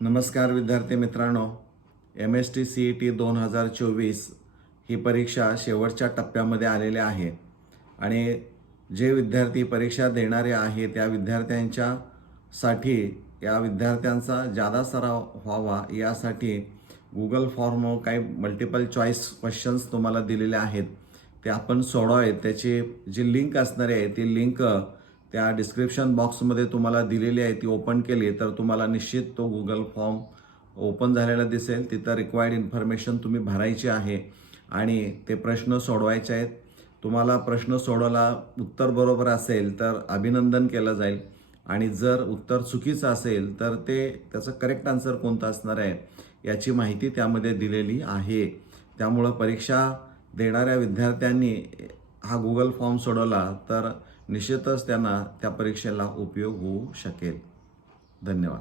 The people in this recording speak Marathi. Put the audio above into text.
नमस्कार विद्यार्थी मित्रांनो, MST CET 2024 ही परीक्षा शेवटच्या टप्प्यामध्ये आलेले आहे आणि जे विद्यार्थी परीक्षा देणारे आहे त्या विद्यार्थ्यांच्यासाठी या विद्यार्थ्यांचा जादा सराव व्हावा यासाठी गुगल फॉर्म काही मल्टिपल चॉईस क्वेश्चन्स तुम्हाला दिलेले आहेत ते आपण सोडवावेत। त्याची जी लिंक असणार आहे ती लिंक त्या डिस्क्रिप्शन बॉक्समध्ये तुम्हाला दिलेली आहे, ती ओपन केली तर तुम्हाला निश्चित तो गुगल फॉर्म ओपन झालेला दिसेल। तिथं रिक्वायर्ड इन्फॉर्मेशन तुम्ही भरायची आहे आणि ते प्रश्न सोडवायचे आहेत। तुम्हाला प्रश्न सोडवला उत्तर बरोबर असेल तर अभिनंदन केलं जाईल आणि जर उत्तर चुकीचं असेल तर त्याचं करेक्ट आन्सर कोणतं असणार आहे याची माहिती त्यामध्ये दिलेली आहे। त्यामुळं परीक्षा देणाऱ्या विद्यार्थ्यांनी हा गुगल फॉर्म सोडवला तर निश्चितच त्यांना त्या परीक्षेला उपयोग होऊ शकेल। धन्यवाद।